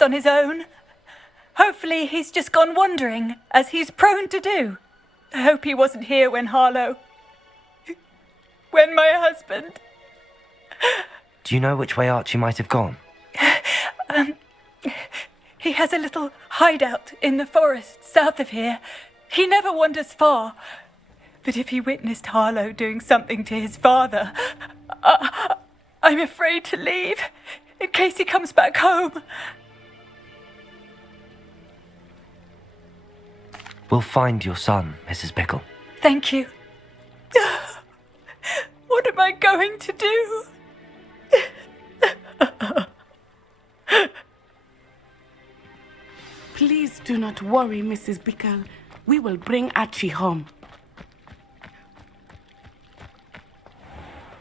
left on his own. Hopefully he's just gone wandering, as he's prone to do. I hope he wasn't here when Harlow... when my husband... Do you know which way Archie might have gone? He has a little hideout in the forest south of here. He never wanders far. But if he witnessed Harlow doing something to his father, I'm afraid to leave, in case he comes back home. We'll find your son, Mrs. Bickle. Thank you. What am I going to do? Please do not worry, Mrs. Bickle. We will bring Archie home.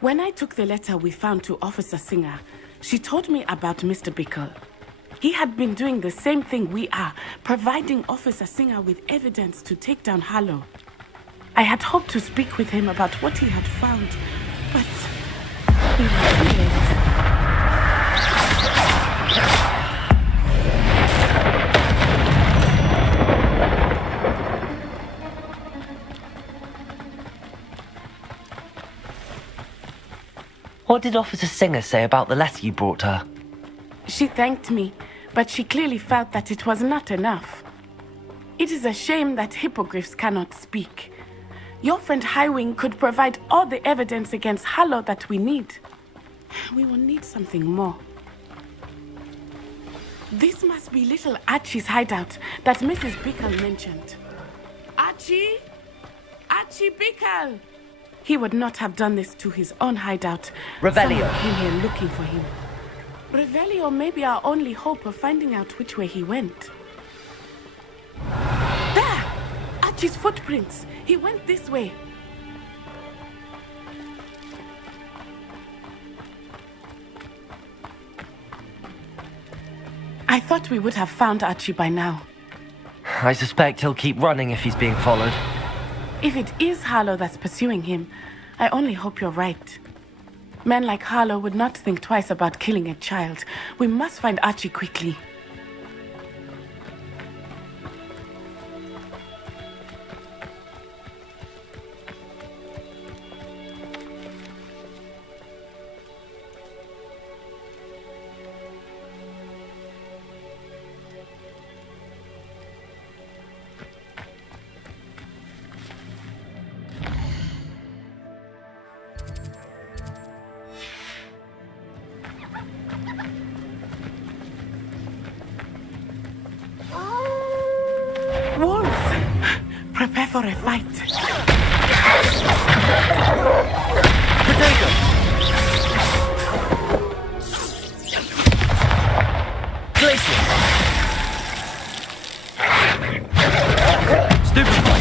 When I took the letter we found to Officer Singer, she told me about Mr. Bickle. He had been doing the same thing we are, providing Officer Singer with evidence to take down Harlow. I had hoped to speak with him about what he had found, but we were too late. What did Officer Singer say about the letter you brought her? She thanked me, but she clearly felt that it was not enough. It is a shame that hippogriffs cannot speak. Your friend Highwing could provide all the evidence against Harlow that we need. We will need something more. This must be little Archie's hideout that Mrs. Bickle mentioned. Archie? Archie Bickle! He would not have done this to his own hideout. Revelio. Someone came here looking for him. Revelio may be our only hope of finding out which way he went. There! Archie's footprints. He went this way. I thought we would have found Archie by now. I suspect he'll keep running if he's being followed. If it is Harlow that's pursuing him, I only hope you're right. Men like Harlow would not think twice about killing a child. We must find Archie quickly. Wolves! Prepare for a fight. Potato! Glacier! Stupefy!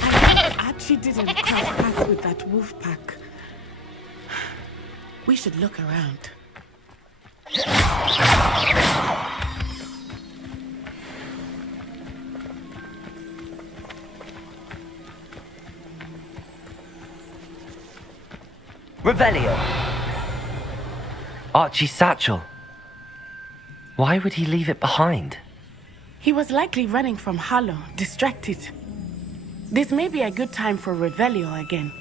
I hope Archie didn't cross paths with that wolf pack. We should look around. Revelio! Archie's satchel. Why would he leave it behind? He was likely running from Harlow, distracted. This may be a good time for Revelio again.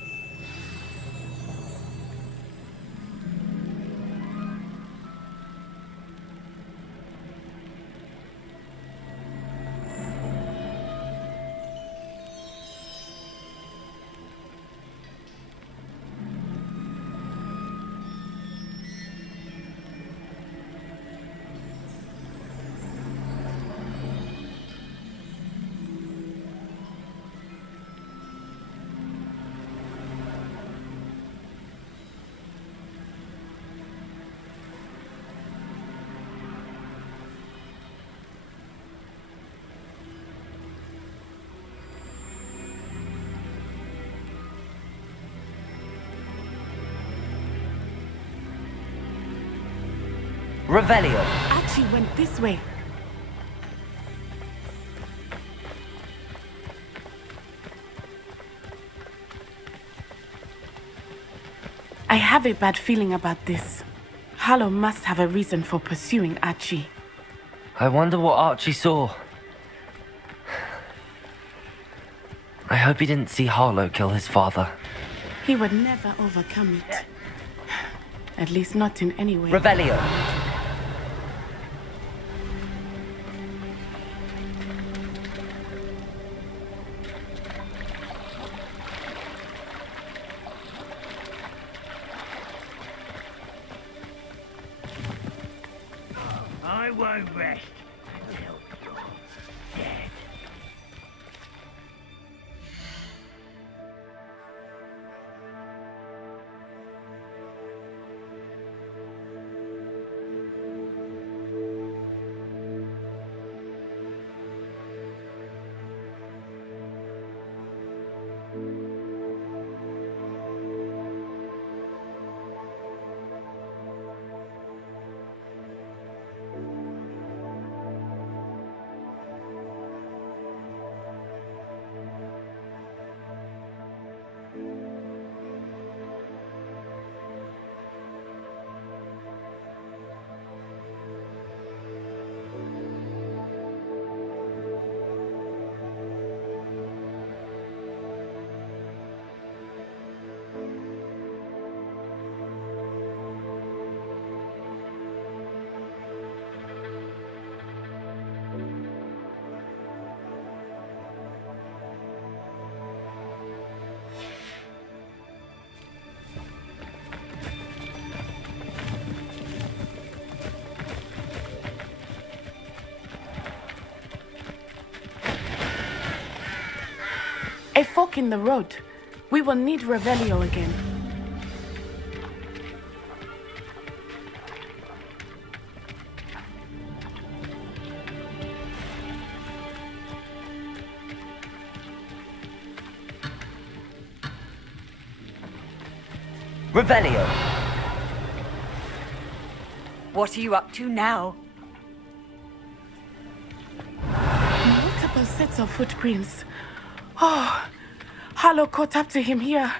Revelio! Archie went this way. I have a bad feeling about this. Harlow must have a reason for pursuing Archie. I wonder what Archie saw. I hope he didn't see Harlow kill his father. He would never overcome it. At least not in any way. Revelio. I won't rest until you're dead. A fork in the road. We will need Revelio again. Revelio. What are you up to now? Multiple sets of footprints. Oh, Harlow caught up to him here.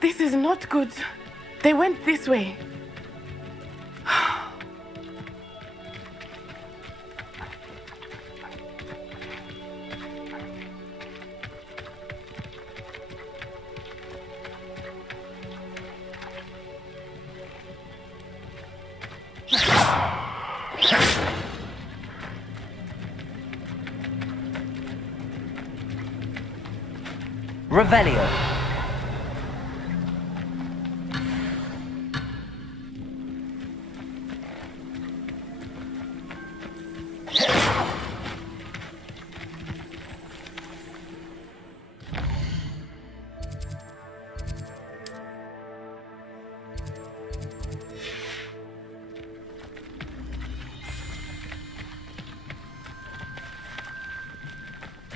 This is not good. They went this way. Revelio.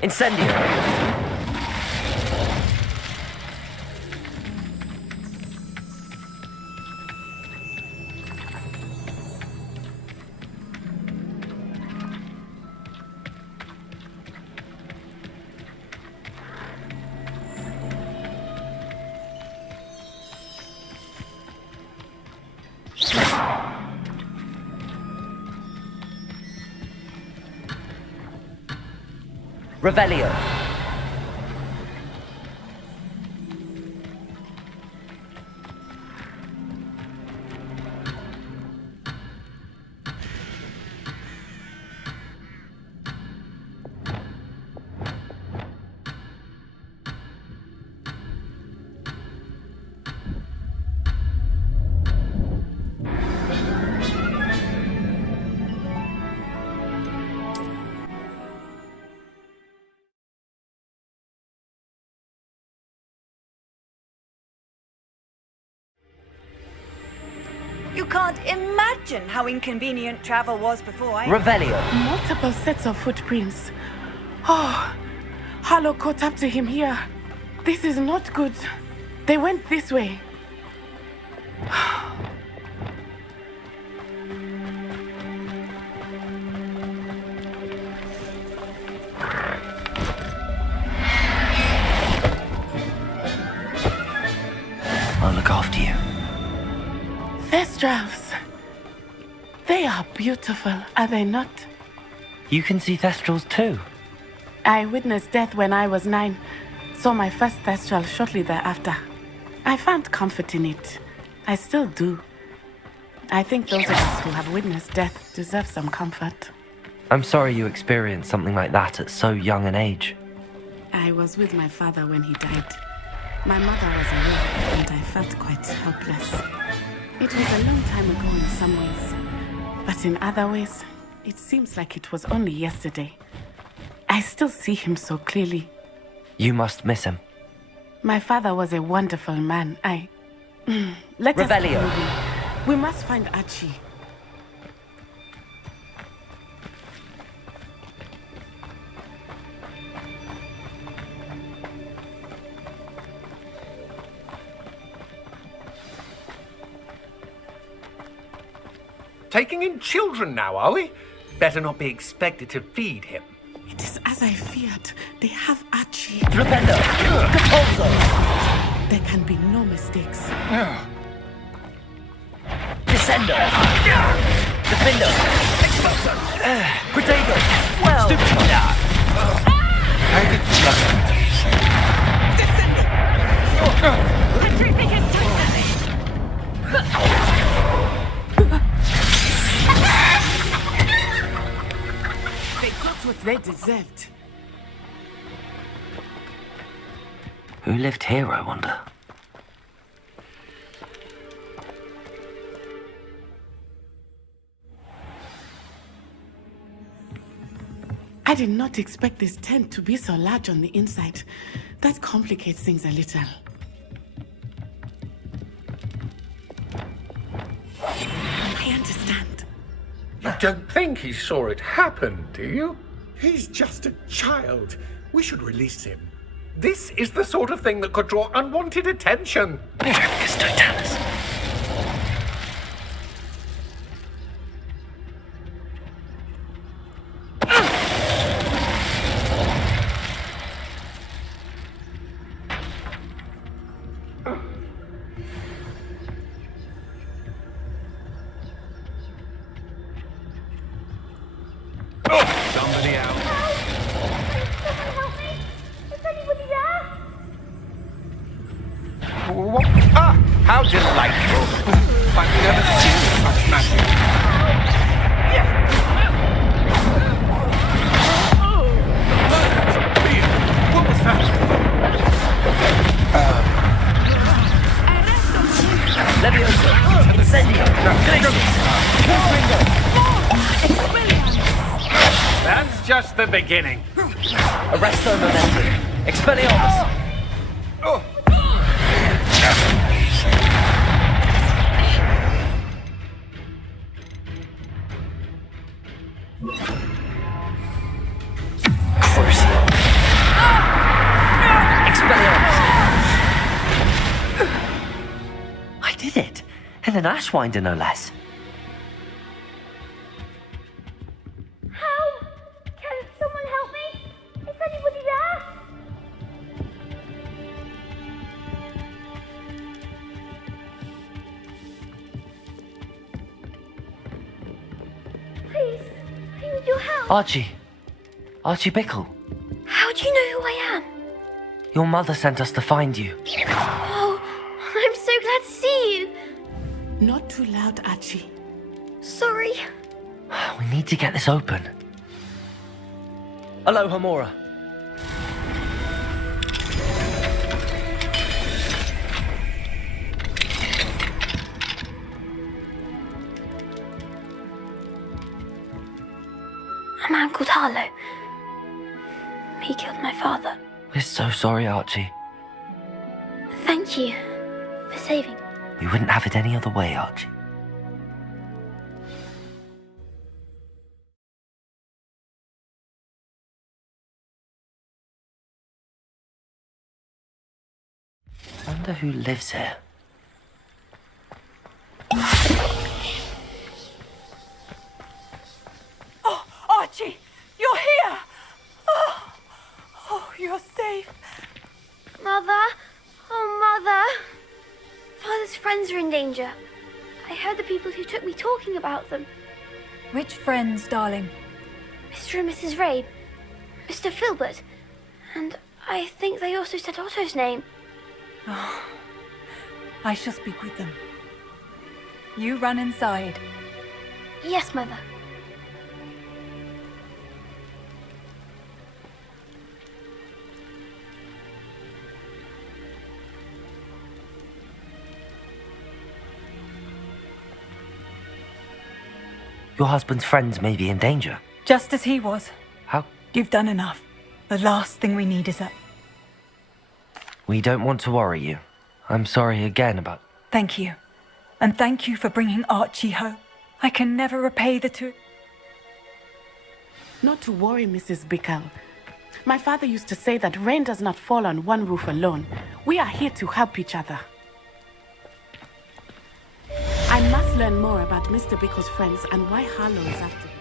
Incendio. Revelio. You can't imagine how inconvenient travel was before. Revelio. Multiple sets of footprints. Oh, Harlow caught up to him here. This is not good. They went this way. I'll look after you. Thestrals. They are beautiful, are they not? You can see thestrals too. I witnessed death when I was 9. Saw my first thestral shortly thereafter. I found comfort in it. I still do. I think those of us who have witnessed death deserve some comfort. I'm sorry you experienced something like that at so young an age. I was with my father when he died. My mother was away, and I felt quite helpless. It was a long time ago in some ways, but in other ways, it seems like it was only yesterday. I still see him so clearly. You must miss him. My father was a wonderful man. Let us Revelio. keep moving. We must find Archie. Taking in children now, are we? Better not be expected to feed him. It is as I feared. They have Archie. Flipendo! Capolzo! There can be no mistakes. Descendo! Defendo! Expulso! Protego! Well! Stupendo! They got what they deserved. Who lived here, I wonder? I did not expect this tent to be so large on the inside. That complicates things a little. I understand. You don't think he saw it happen, do you? He's just a child. We should release him. This is the sort of thing that could draw unwanted attention. Somebody out. Ah, how delightful. I've never seen such magic. What was that? Levioso! Incendio! That's just the beginning. Arresto Momentum! Expelliarmus! Crucio! Expelliarmus! I did it! And an Ashwinder, no less. How? Can someone help me? Is anybody there? Please, I need your help. Archie. Archie Bickle. How do you know who I am? Your mother sent us to find you. Oh, I'm so glad to see you. Not too loud, Archie. Sorry. We need to get this open. Aloha, Mora. A man called Harlow. He killed my father. We're so sorry, Archie. Thank you for saving me. We wouldn't have it any other way, Archie. Wonder who lives here. Oh, Archie, you're here! Oh, you're safe. Mother? Oh, Mother. Father's friends are in danger. I heard the people who took me talking about them. Which friends, darling? Mr. and Mrs. Rabe, Mr. Filbert, and I think they also said Otto's name. I shall speak with them. You run inside. Yes, Mother. Your husband's friends may be in danger. Just as he was. How? You've done enough. The last thing we need is that. We don't want to worry you. I'm sorry again about... Thank you. And thank you for bringing Archie home. I can never repay the two. Not to worry, Mrs. Bickle. My father used to say that rain does not fall on one roof alone. We are here to help each other. I must learn more about Mr. Bickle's friends and why Harlow is after him.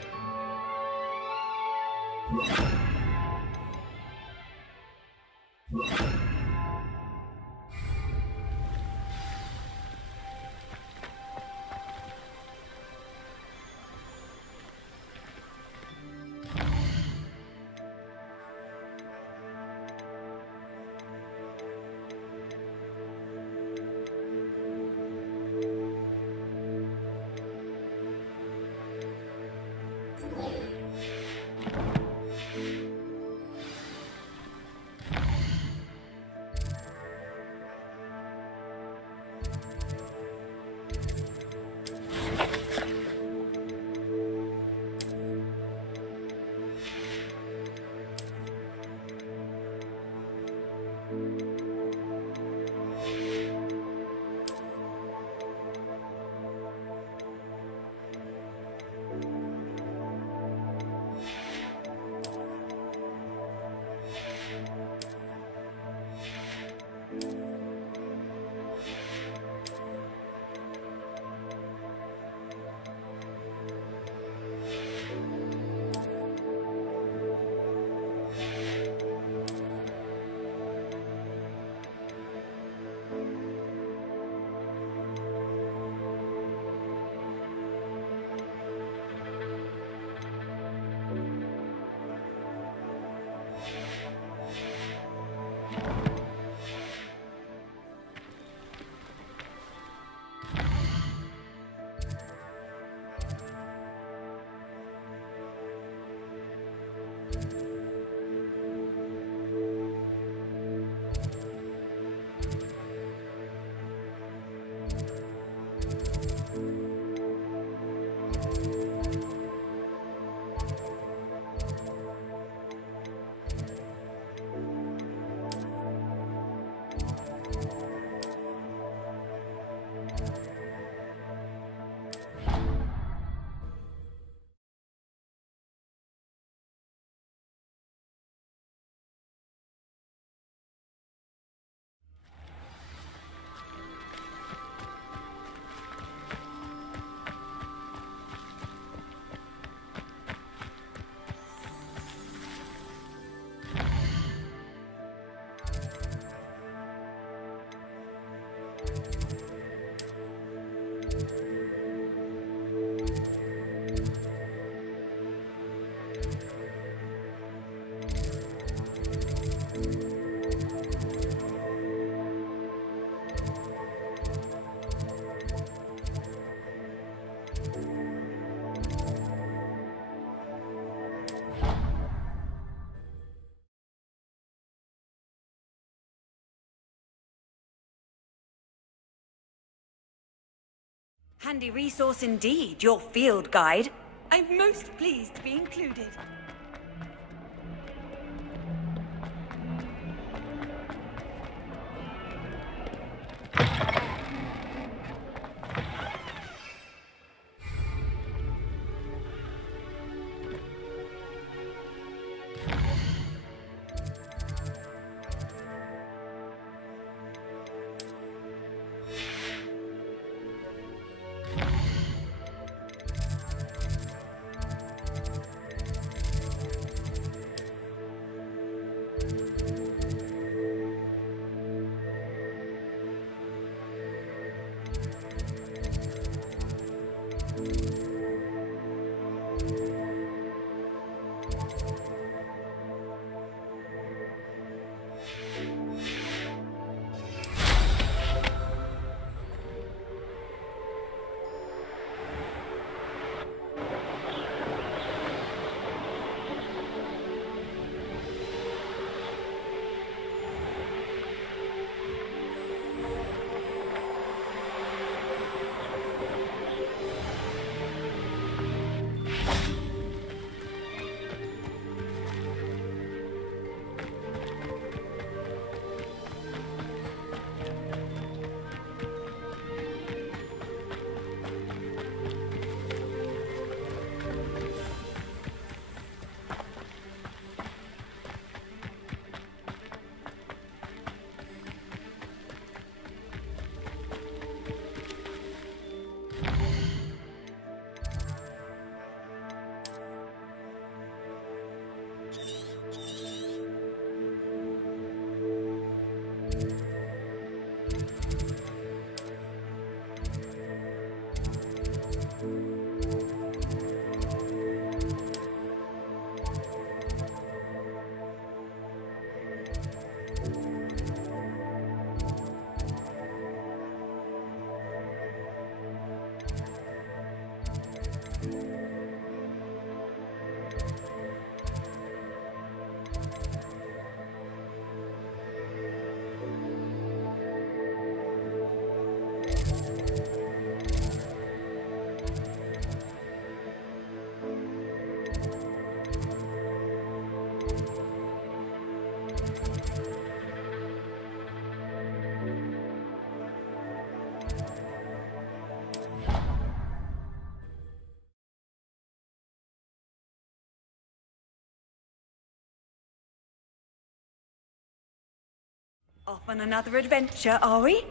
Handy resource indeed, your field guide. I'm most pleased to be included. Off on another adventure, are we?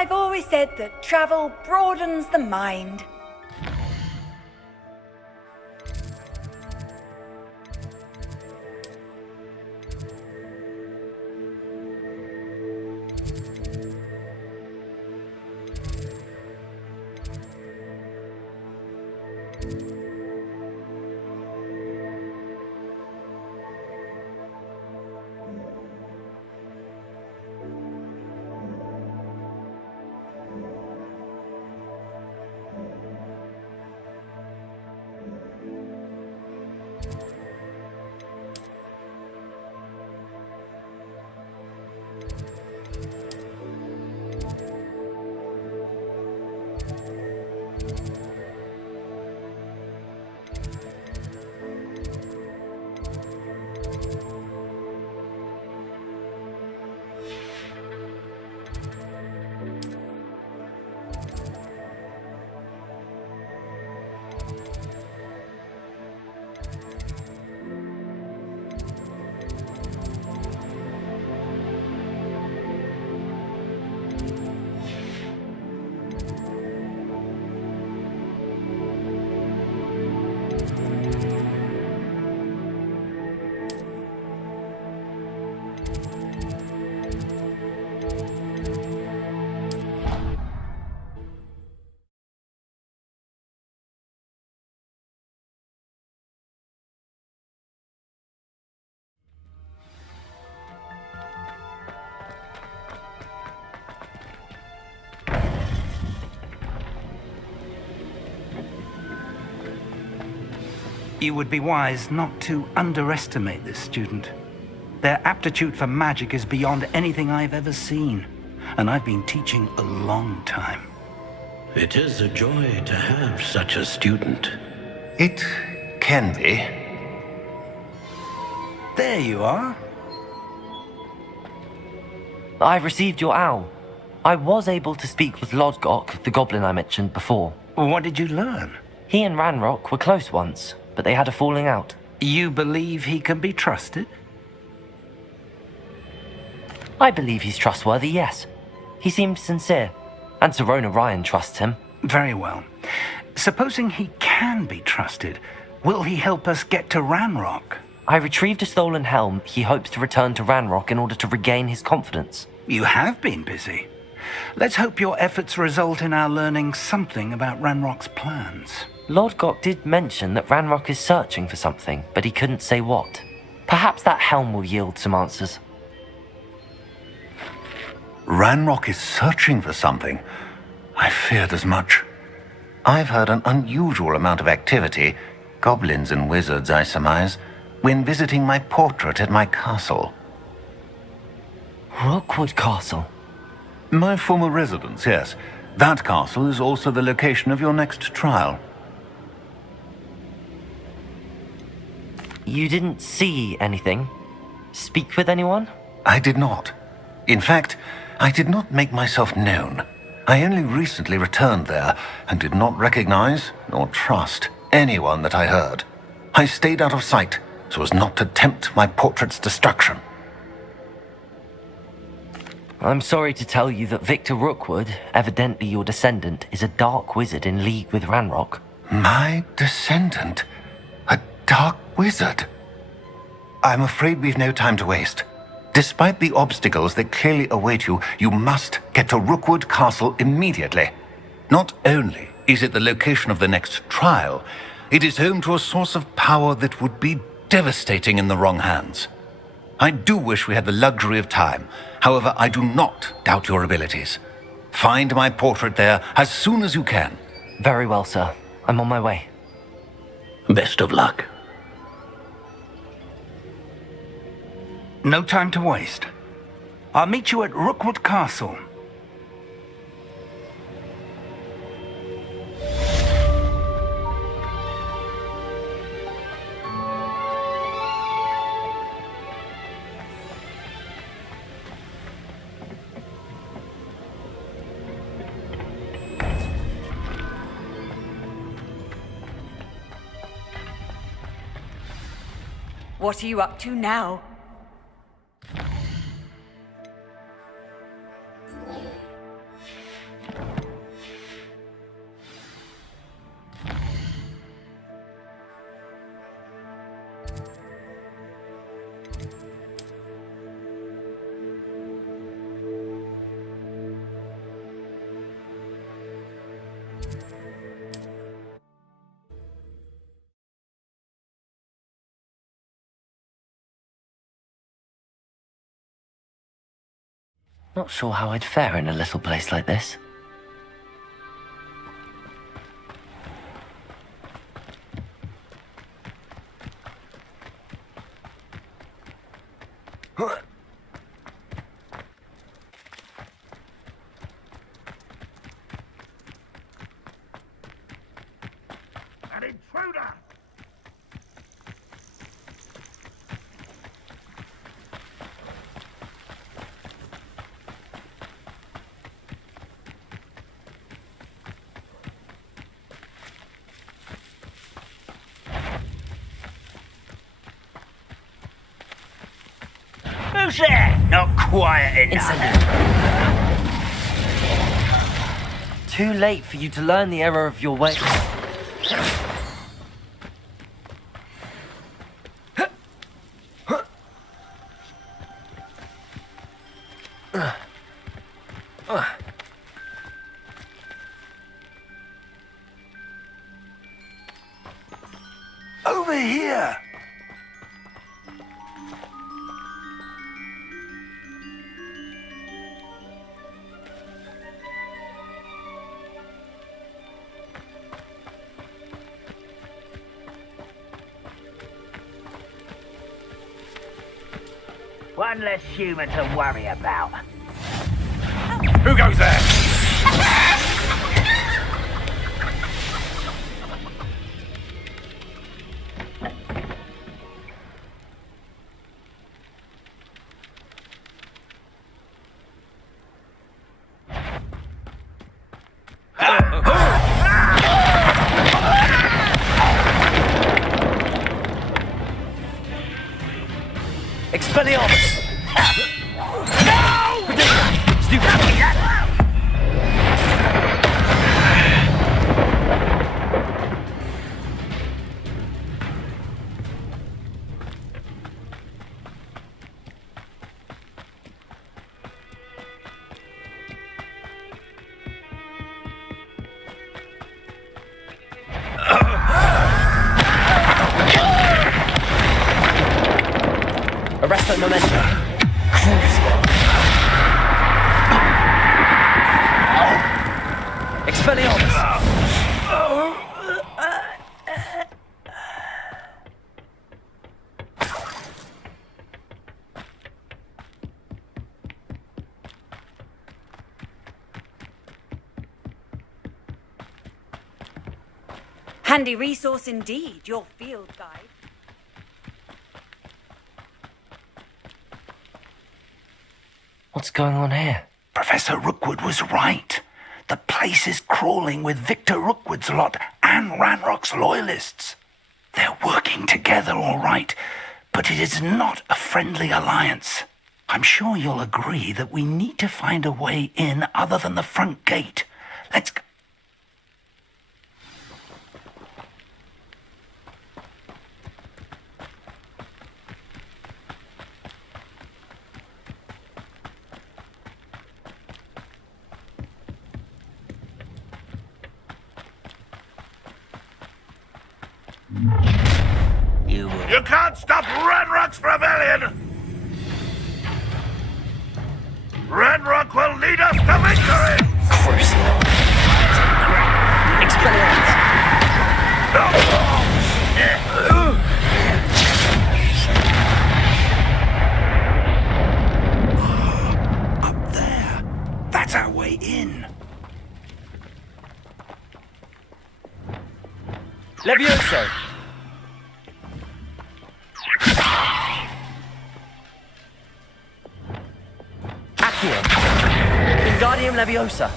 I've always said that travel broadens the mind. You would be wise not to underestimate this student. Their aptitude for magic is beyond anything I've ever seen, and I've been teaching a long time. It is a joy to have such a student. It can be. There you are. I've received your owl. I was able to speak with Lodgok, the goblin I mentioned before. What did you learn? He and Ranrock were close once, but they had a falling out. You believe he can be trusted? I believe he's trustworthy, yes. He seems sincere, and Serona Ryan trusts him. Very well. Supposing he can be trusted, will he help us get to Ranrock? I retrieved a stolen helm he hopes to return to Ranrock in order to regain his confidence. You have been busy. Let's hope your efforts result in our learning something about Ranrock's plans. Lodgok did mention that Ranrock is searching for something, but he couldn't say what. Perhaps that helm will yield some answers. Ranrock is searching for something. I feared as much. I've heard an unusual amount of activity, goblins and wizards, I surmise, when visiting my portrait at my castle. Rookwood Castle? My former residence, yes. That castle is also the location of your next trial. You didn't see anything? Speak with anyone? I did not. In fact, I did not make myself known. I only recently returned there and did not recognize nor trust anyone that I heard. I stayed out of sight so as not to tempt my portrait's destruction. I'm sorry to tell you that Victor Rookwood, evidently your descendant, is a dark wizard in league with Ranrock. My descendant? A dark wizard? I'm afraid we've no time to waste. Despite the obstacles that clearly await you, you must get to Rookwood Castle immediately. Not only is it the location of the next trial, it is home to a source of power that would be devastating in the wrong hands. I do wish we had the luxury of time. However, I do not doubt your abilities. Find my portrait there as soon as you can. Very well, sir. I'm on my way. Best of luck. No time to waste. I'll meet you at Rookwood Castle. What are you up to now? Not sure how I'd fare in a little place like this. An intruder! Who's there? Not quiet enough. Too late for you to learn the error of your ways. Over here! One less human to worry about. Who goes there? Expelliarmus! No! Stupid! Perfect momentum. Crucial. Expelliarmus. Handy resource indeed, your field guide. What's going on here? Professor Rookwood was right. The place is crawling with Victor Rookwood's lot and Ranrock's loyalists. They're working together, all right, but it is not a friendly alliance. I'm sure you'll agree that we need to find a way in other than the front gate. Let's go. You can't stop Ranrock's rebellion! Ranrock will lead us to victory! Crucial. Expelliarmus. Up there. That's our way in. Levioso. Accio. Wingardium Leviosa.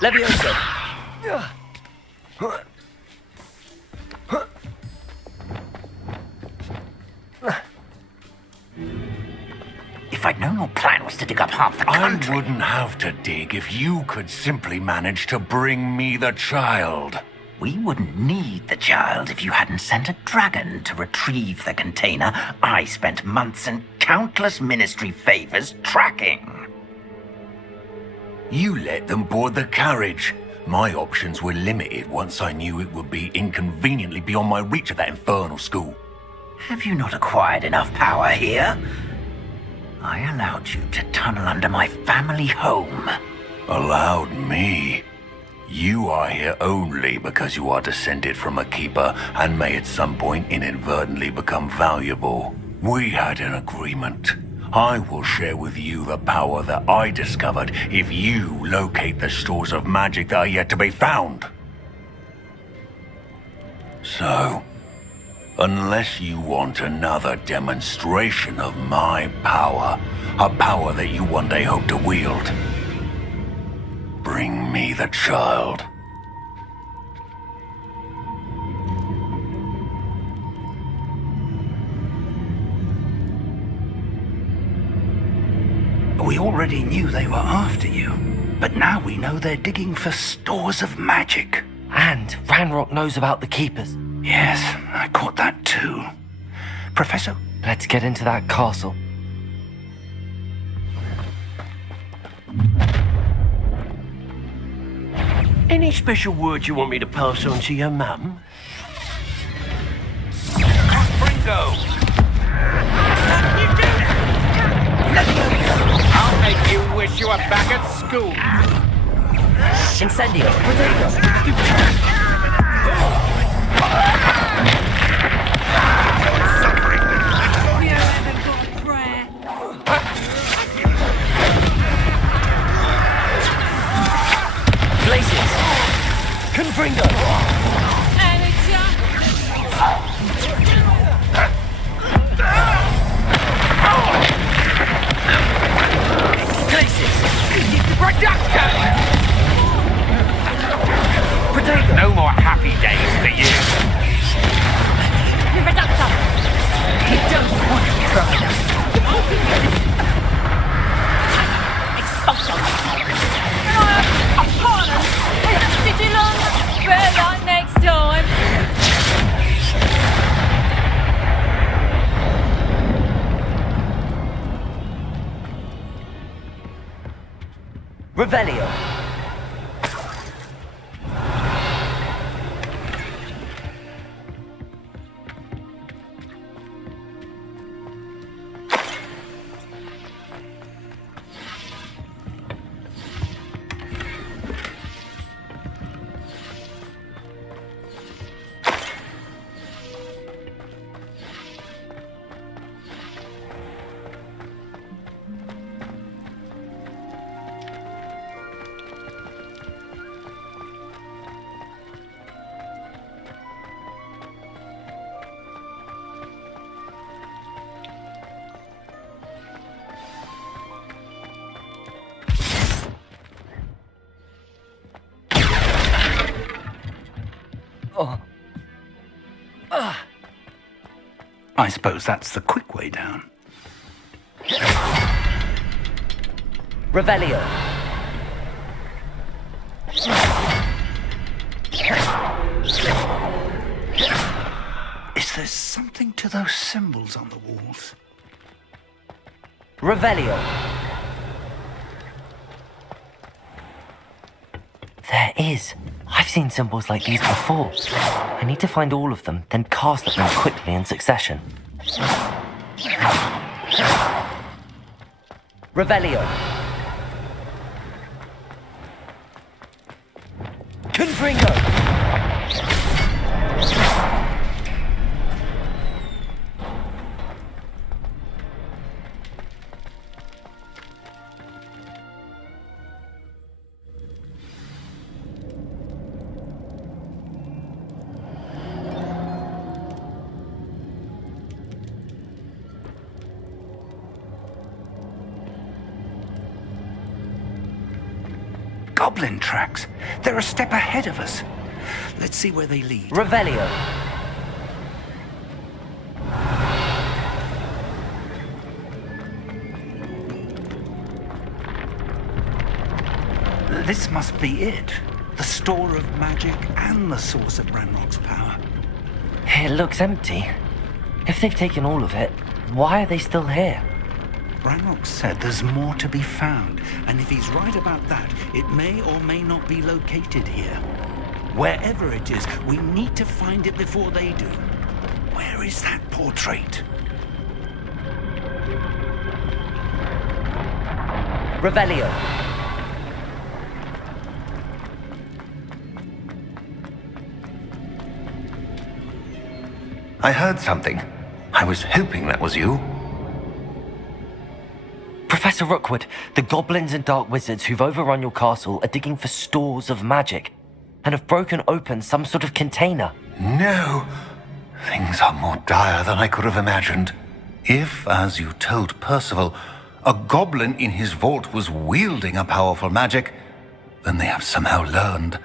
Leviosa. If I'd known your plan was to dig up half the country... I wouldn't have to dig if you could simply manage to bring me the child. We wouldn't need the child if you hadn't sent a dragon to retrieve the container I spent months and countless ministry favors tracking. You let them board the carriage. My options were limited once I knew it would be inconveniently beyond my reach at that infernal school. Have you not acquired enough power here? I allowed you to tunnel under my family home. Allowed me? You are here only because you are descended from a keeper and may at some point inadvertently become valuable. We had an agreement. I will share with you the power that I discovered if you locate the stores of magic that are yet to be found. So, unless you want another demonstration of my power, a power that you one day hope to wield, bring me the child. We already knew they were after you, but now we know they're digging for stores of magic. And Ranrock knows about the Keepers. Yes, I caught that too. Professor? Let's get into that castle. Any special words you want me to pass on to your mum? Bingo! I'll make you wish you were back at school. Incendio. Places. Confringo. Places. Potato. No more happy days for you. You don't want to try that. Next time. Revelio. I suppose that's the quick way down. Revelio. Is there something to those symbols on the walls? Revelio. There is. I've seen symbols like these before. I need to find all of them, then cast at them quickly in succession. Revelio. Confringo. Goblin tracks. They're a step ahead of us. Let's see where they lead. Revelio. This must be it. The store of magic and the source of Ranrock's power. It looks empty. If they've taken all of it, why are they still here? Ranrock said there's more to be found, and if he's right about that, it may or may not be located here. Wherever it is, we need to find it before they do. Where is that portrait? Revelio. I heard something. I was hoping that was you. Professor Rookwood, the goblins and dark wizards who've overrun your castle are digging for stores of magic and have broken open some sort of container. No. Things are more dire than I could have imagined. If, as you told Percival, a goblin in his vault was wielding a powerful magic, then they have somehow learned.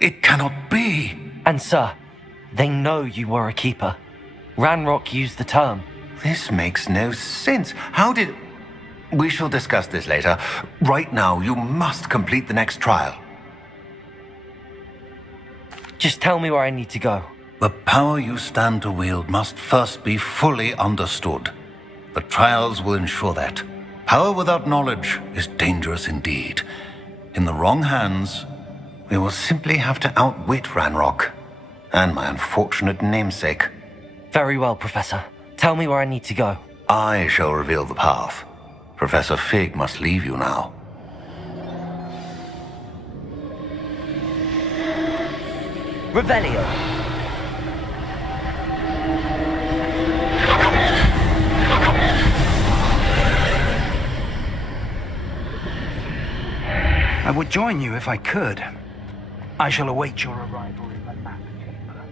It cannot be. And sir, they know you were a keeper. Ranrock used the term. This makes no sense. How did... We shall discuss this later. Right now, you must complete the next trial. Just tell me where I need to go. The power you stand to wield must first be fully understood. The trials will ensure that. Power without knowledge is dangerous indeed. In the wrong hands, we will simply have to outwit Ranrock and my unfortunate namesake. Very well, Professor. Tell me where I need to go. I shall reveal the path. Professor Fig must leave you now. Revelio. I would join you if I could. I shall await your arrival in the map chamber.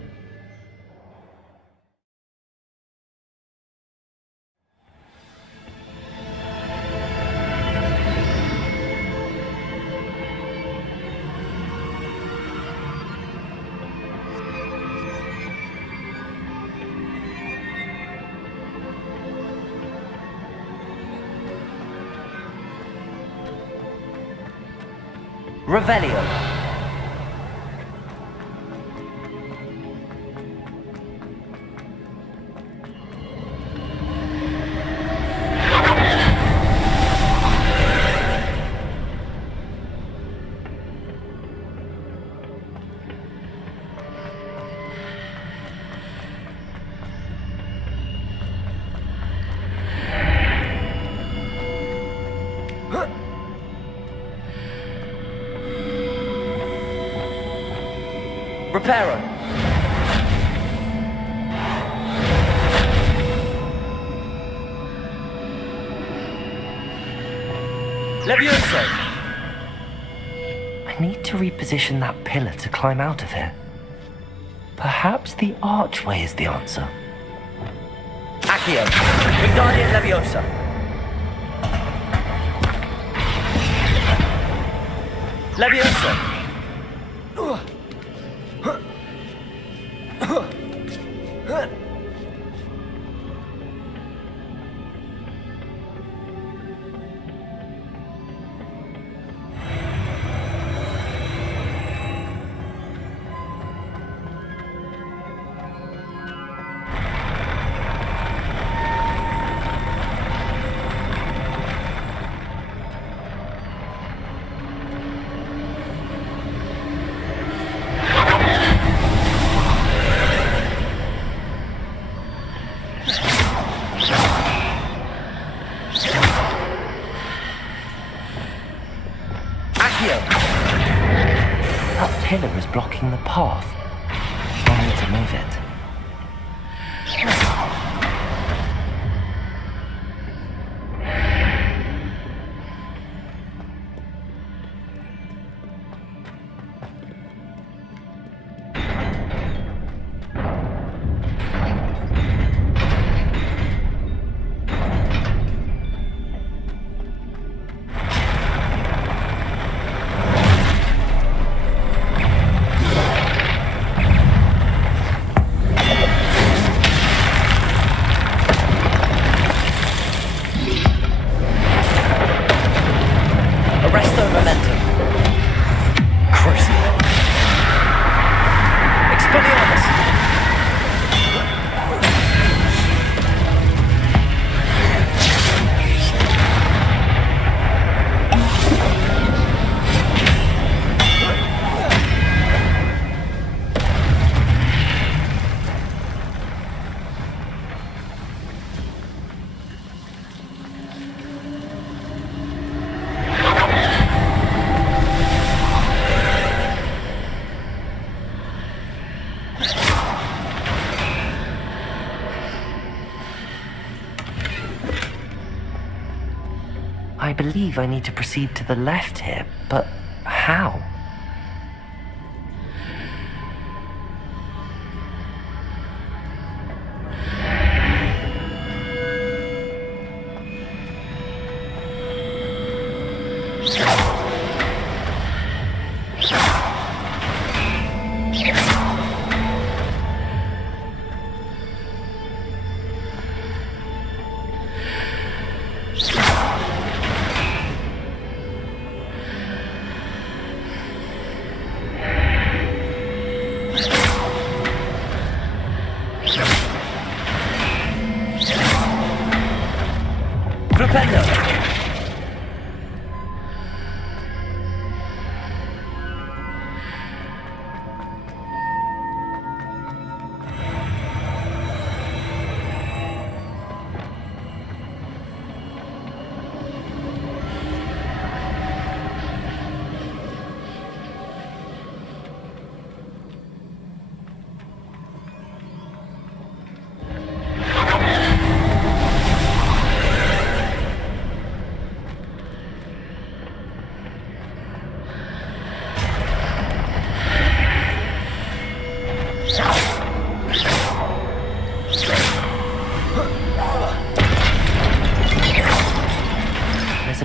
Revelio. Reparo. Levioso. I need to reposition that pillar to climb out of here. Perhaps the archway is the answer. Accio. Wingardium Leviosa. Leviosa. pillar is blocking the path. I'll need to move it. I believe I need to proceed to the left here, but how?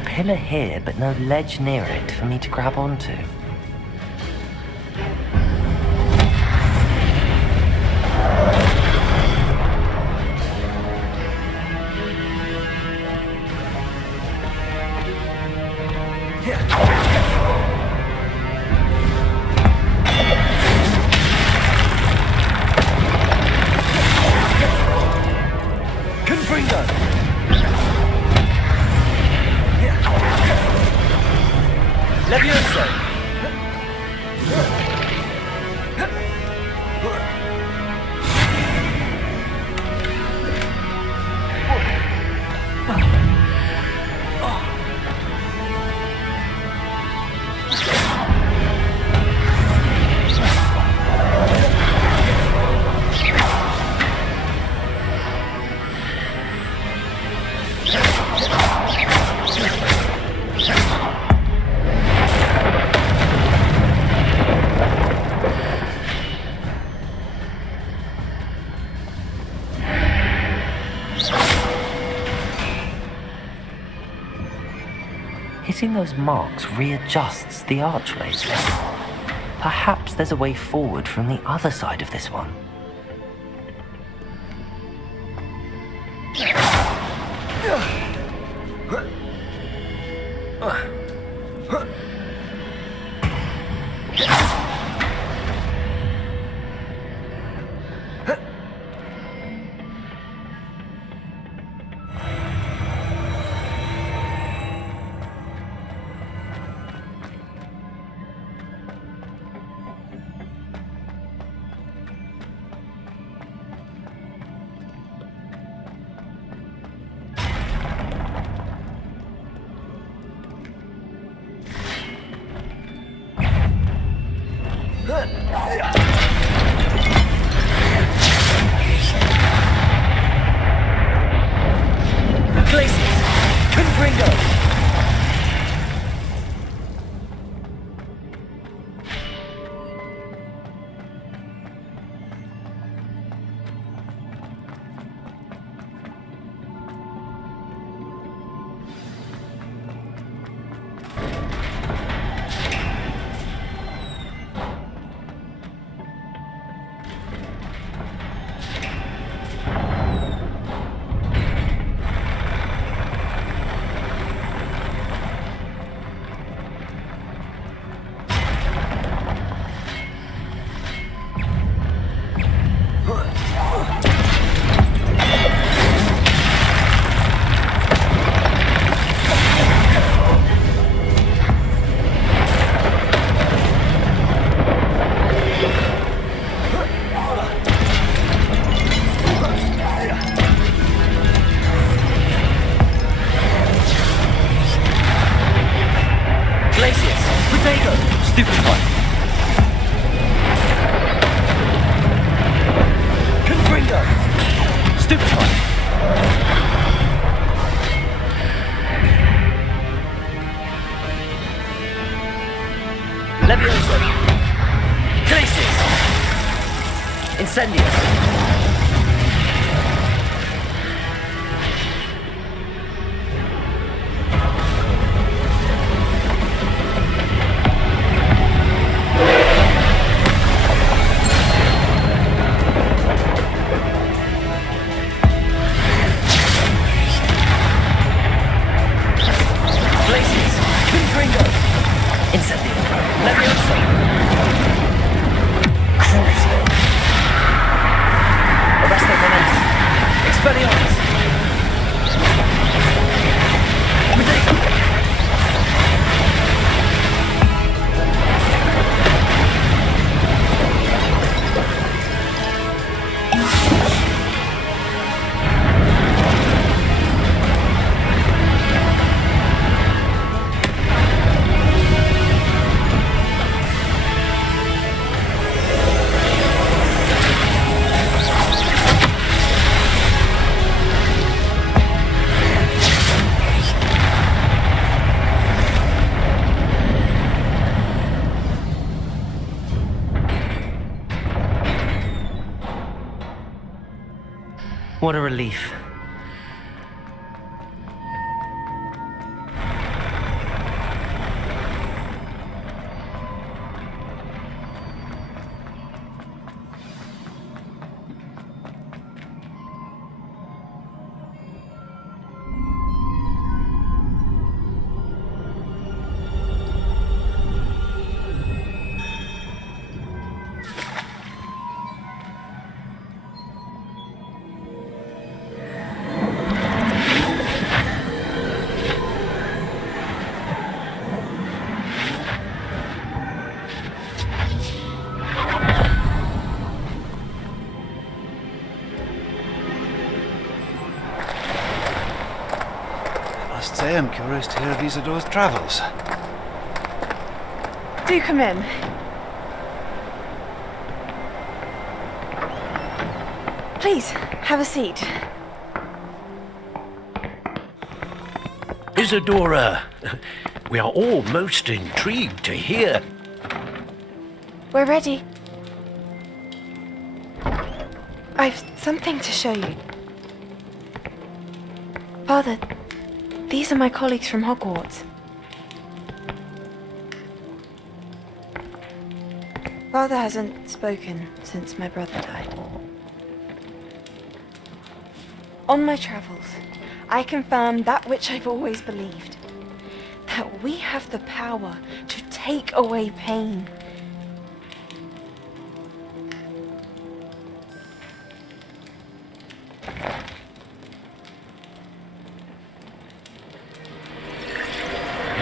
Pillar here, but no ledge near it for me to grab onto. Hitting those marks readjusts the archways. Perhaps there's a way forward from the other side of this one. Confringo! Stupid one. Confringo. Stupid one. Levioso. Crisis. Incendious. What a relief. I'm curious to hear of Isadore's travels. Do come in. Please, have a seat. Isadora, we are all most intrigued to hear. We're ready. I've something to show you. Father, these are my colleagues from Hogwarts. Father hasn't spoken since my brother died. On my travels, I confirmed that which I've always believed. That we have the power to take away pain.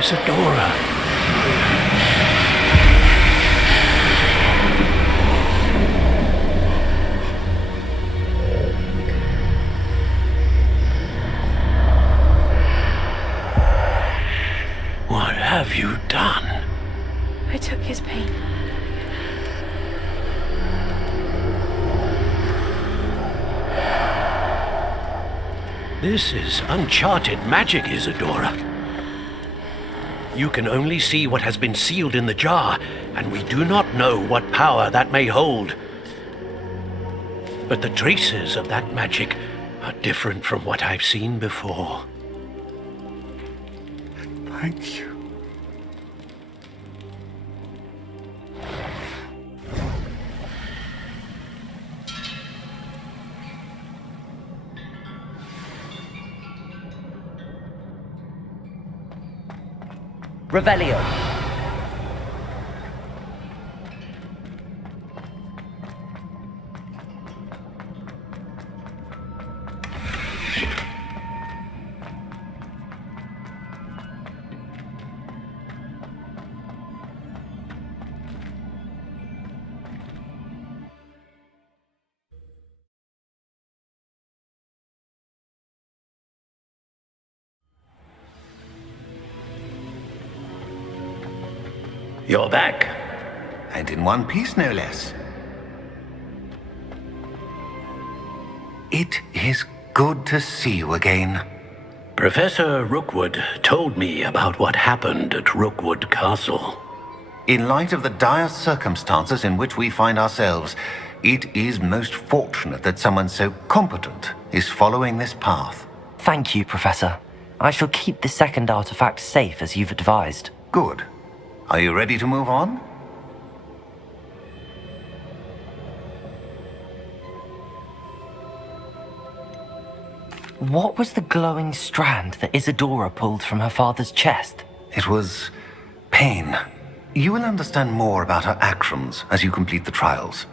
Isadora. What have you done? I took his pain. This is uncharted magic, Isadora. You can only see what has been sealed in the jar, and we do not know what power that may hold. But the traces of that magic are different from what I've seen before. Thank you. Revelio. You're back. And in one piece, no less. It is good to see you again. Professor Rookwood told me about what happened at Rookwood Castle. In light of the dire circumstances in which we find ourselves, it is most fortunate that someone so competent is following this path. Thank you, Professor. I shall keep the second artifact safe as you've advised. Good. Are you ready to move on? What was the glowing strand that Isadora pulled from her father's chest? It was pain. You will understand more about her actions as you complete the trials.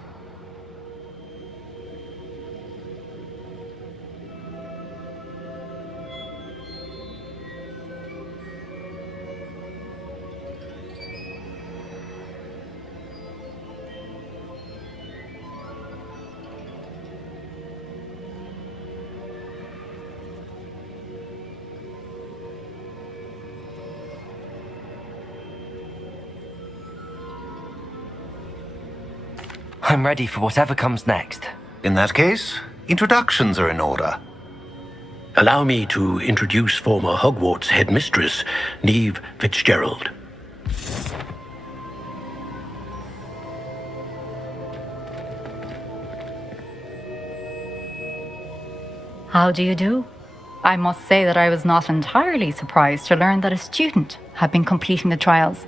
I'm ready for whatever comes next. In that case, introductions are in order. Allow me to introduce former Hogwarts headmistress, Neve Fitzgerald. How do you do? I must say that I was not entirely surprised to learn that a student had been completing the trials.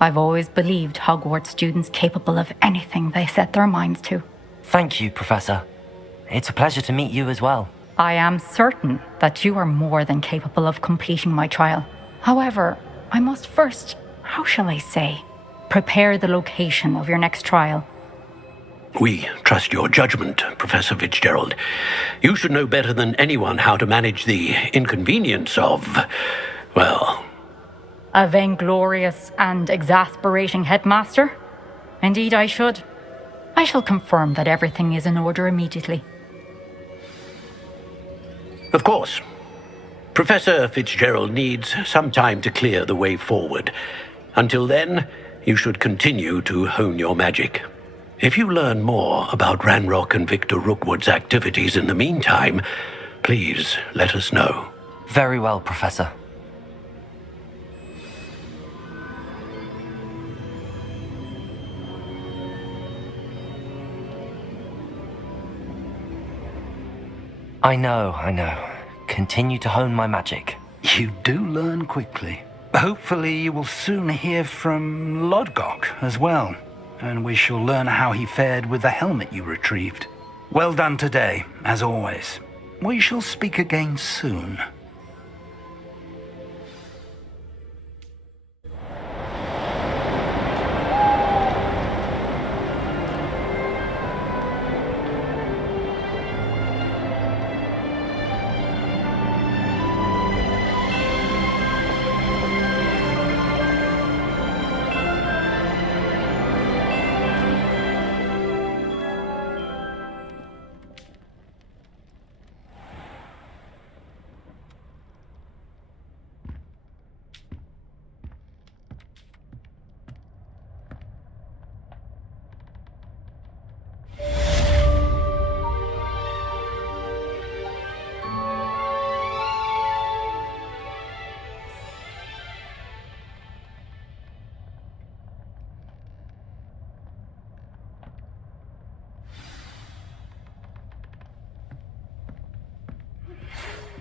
I've always believed Hogwarts students capable of anything they set their minds to. Thank you, Professor. It's a pleasure to meet you as well. I am certain that you are more than capable of completing my trial. However, I must first, how shall I say, prepare the location of your next trial. We trust your judgment, Professor Fitzgerald. You should know better than anyone how to manage the inconvenience of, well... A vainglorious and exasperating headmaster? Indeed I should. I shall confirm that everything is in order immediately. Of course. Professor Fitzgerald needs some time to clear the way forward. Until then, you should continue to hone your magic. If you learn more about Ranrock and Victor Rookwood's activities in the meantime, please let us know. Very well, Professor. I know. Continue to hone my magic. You do learn quickly. Hopefully you will soon hear from Lodgok as well, and we shall learn how he fared with the helmet you retrieved. Well done today, as always. We shall speak again soon.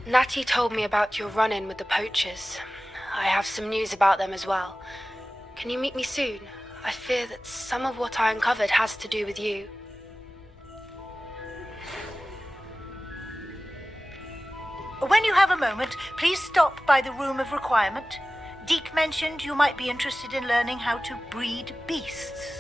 Natty told me about your run-in with the poachers. I have some news about them as well. Can you meet me soon? I fear that some of what I uncovered has to do with you. When you have a moment, please stop by the Room of Requirement. Deke mentioned you might be interested in learning how to breed beasts.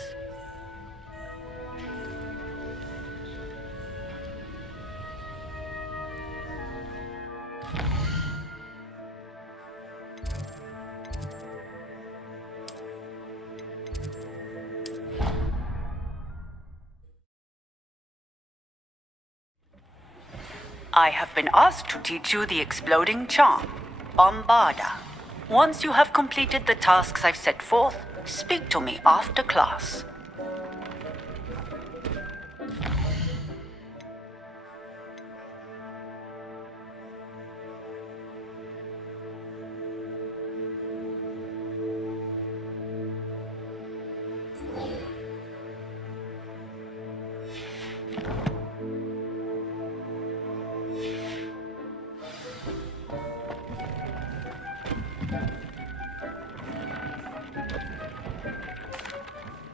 I have been asked to teach you the exploding charm, Bombarda. Once you have completed the tasks I've set forth, speak to me after class.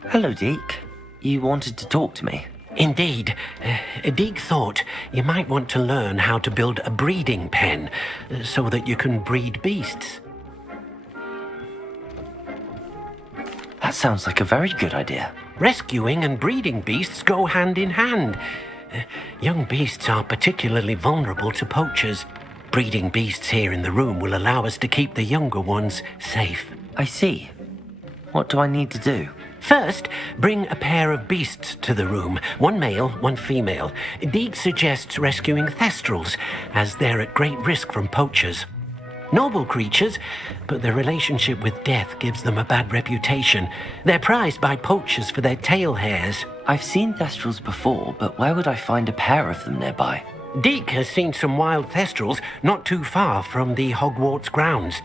Hello, Deke. You wanted to talk to me? Indeed. Deke thought you might want to learn how to build a breeding pen so that you can breed beasts. That sounds like a very good idea. Rescuing and breeding beasts go hand in hand. Young beasts are particularly vulnerable to poachers. Breeding beasts here in the room will allow us to keep the younger ones safe. I see. What do I need to do? First, bring a pair of beasts to the room. One male, one female. Deke suggests rescuing thestrals, as they're at great risk from poachers. Noble creatures, but their relationship with death gives them a bad reputation. They're prized by poachers for their tail hairs. I've seen thestrals before, but where would I find a pair of them nearby? Deke has seen some wild thestrals not too far from the Hogwarts grounds.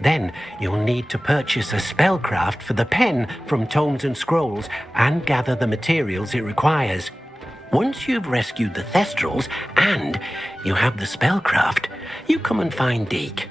Then you'll need to purchase a spellcraft for the pen from Tomes and Scrolls and gather the materials it requires. Once you've rescued the thestrals and you have the spellcraft, you come and find Deke.